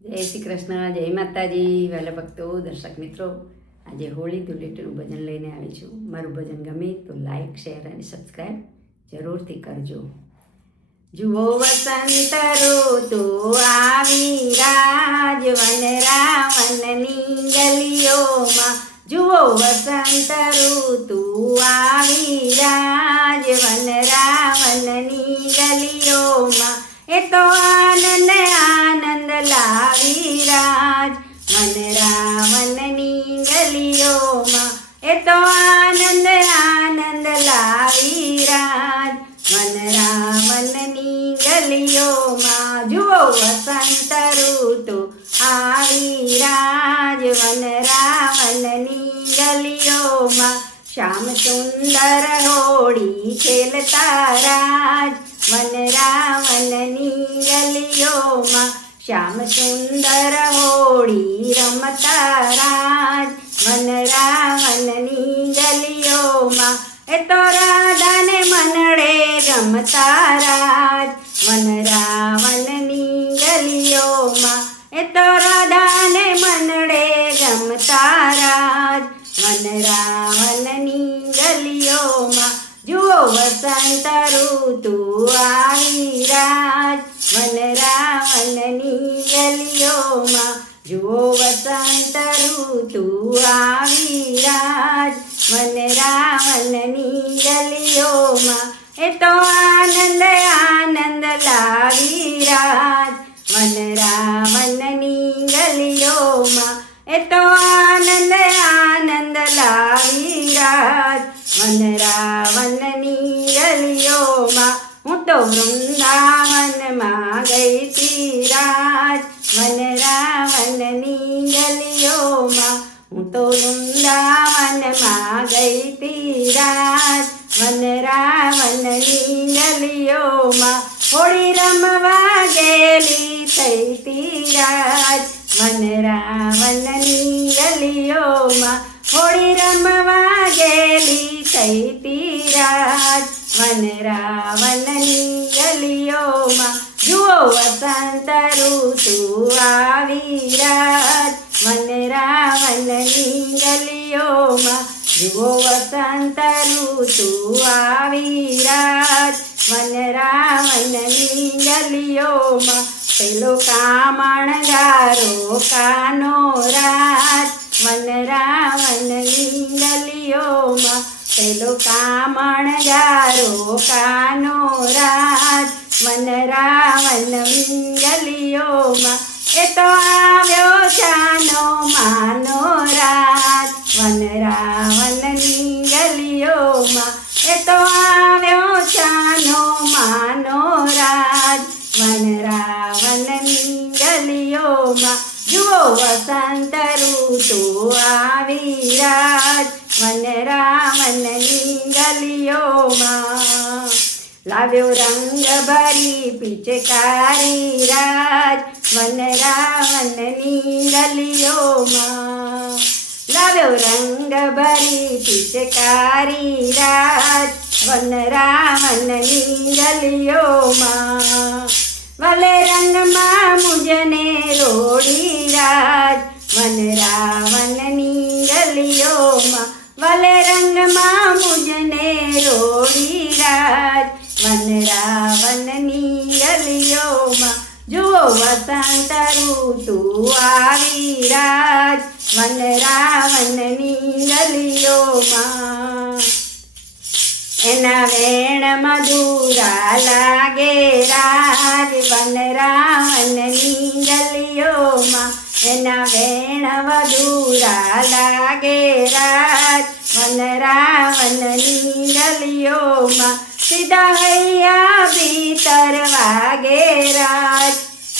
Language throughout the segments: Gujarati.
જય શ્રી કૃષ્ણ, જય માતાજી, વહેલા ભક્તો, દર્શક મિત્રો. આજે હોળી ધૂળેટીનું ભજન લઈને આવી છું. મારું ભજન ગમે તો લાઈક, શેર અને સબસ્ક્રાઈબ જરૂરથી કરજો. જુઓ વસંત ઋતુ આવી રાજ વન રાવણની ગલીઓમાં. જુઓ વસંત ઋતુ આવી રાજ વન રાવણની ગલીઓમાં. એ તો આનંદ આનંદ લાવી રાજ વન રાવણની ગલીઓમાં. એ તો આનંદ આનંદ લાવી રાજ વન રાવણની ગલીઓમાં. જુઓ વસંત ઋતુ આવી રાજ વન રાવણની ગલીઓમાં. શ્યામ સુંદર હોળી ખેલતા રાજ વન રાવણની ગલીઓમાં. શ્યામ સુંદર હોળી રમતા રાજ વન રાવણની ગલીઓમાં. એ તો રાધાને મનડે ગમતા રાજ વન રાવણની ગલીઓમાં. એ તો રાધાને મનડે ગમતા રાજ વન રાવણની ગલીઓમાં. જુઓ વસંત ઋતુ આવી રાજ વન રાવણની ગલીઓમાં. જુઓ વસંત ઋતુ આવી રાજ વન રાવણની ગલીઓમાં. એ તો આનંદ આનંદ લાવી રાજ વન રાવણની ગલીઓમાં. એ તો આનંદ આનંદ લાવી રાજ વન રાવણની ગલીઓમાં. હું તો વૃંદાવનમાં ગઈ તી રાજ વન રાવણની ગલીઓમાં. હું તો વૃંદાવનમાં ગઈ તી રાજ વન રાવણની ગલીઓમાં. હોળી રમવા ગેલી થઈ તી રાજ વન રાવણની ગલીઓમાં. હોળી રમવા ગેલી થઈ તી રાજ વન રાવણની ગલીઓમાં. જુઓ વસંત ઋતુ આવી રાજ વન રાવણની ગલીઓમાં. જુઓ વસંત ઋતુ આવી રાજ વન રાવણની ગલીઓમાં. પેલો કામણગારો કાનો રાજ વન રાવણની ગલીઓમાં. પેલો કામણગારો કાનો રાજ વન રાવણની ગલીઓમાં. એ તો આવ્યો જાનો માનો રાજ વન રાવણની ગલીઓમાં. એ તો આવ્યો જાનો માનો રાજ વન રાવણની ગલીઓમાં. જુઓ વસંત ઋતુ આવી રાજ વન રાવણની ગલીઓમાં. લાવ્યો રંગ ભરી પિચકારી રાજ વન રાવણની ગલીઓમાં. લાવ્યો રંગ ભરી પિચકારી રાજ વન રાવણની ગલીઓમાં. ભલે રંગમાં મુજને રોડી રાજ વન રાવણની ગલીઓમાં. ભલે રંગમાં મુજને રોડી રાજ વન રાવણની ગલીઓમાં. જુઓ વસંત ઋતુ આવી રાજ વન રાવણની ગલીઓમાં. એના વેણ મધુરા લાગે રાજ વન રાવણની ગલીઓમાં. એના વેણ મધુરા લાગે રાજ વન રાવણની ગલીઓમાં. સીધા હૈયા ભીતર વાગે રાજ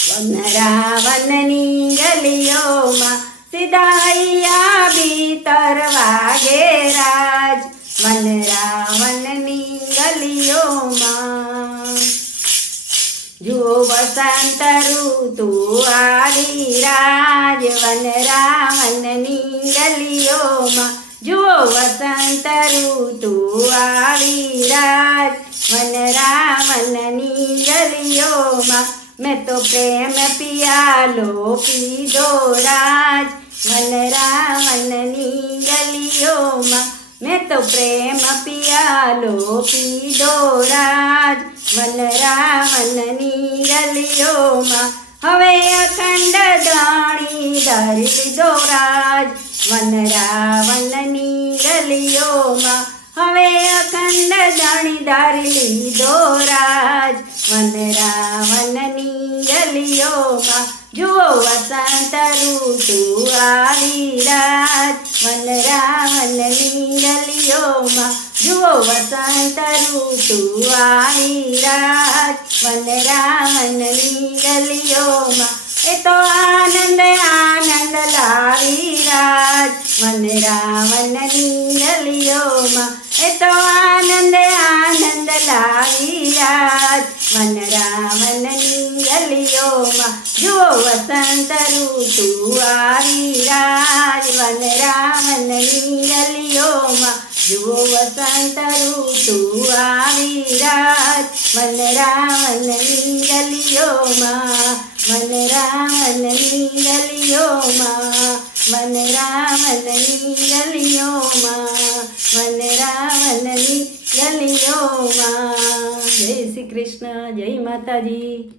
વન રાવણની ગલીઓમાં. સીધા હૈયા ભીતર વાગે રાજ વન રાવણની ગલીઓમાં. જુઓ વસંત ઋતુ આવી રાજ વન રાવણની ગલીઓમાં. જુઓ વસંત ઋતુ આવી રાજ વન રાવણની ગલીઓમાં. મેં તો પ્રેમ પિયાલો પીધો રાજ વનરાવનની ગલીઓમાં મેં તો પ્રેમ પિયાલો પીધો રાજ વનરાવનની ગલીઓમાં હવે અખંડ ધણી ધરી લીધો રાજ વનરાવનની ગલીઓમાં હવે અખંડ ધણી ધરી લીધો રાજ વનરાવનની ગલીઓમાં જુઓ વસંત ઋતુ આવી રાજ વનરાવનની ગલીઓમાં જુઓ વસંત ઋતુ આવી રાજ વનરાવનની ગલીઓમાં એ તો આનંદ આનંદ લાવી રાજ વનરાવનની ગલીઓમાં એ તો આનંદ આનંદ લાવી રાજ વનરાવનની ગલીઓમાં જુઓ વસંત ઋતુ આવી રાજ વનરાવનની ગલીઓમાં જુઓ વસંત ઋતુ આવી રાજ વનરાવનની ગલીઓમાં વનરાવનની ગલીઓમાં વનરાવનની ગલીઓમાં વનરાવનની ગલીઓમાં જય શ્રી કૃષ્ણ જય માતાજી.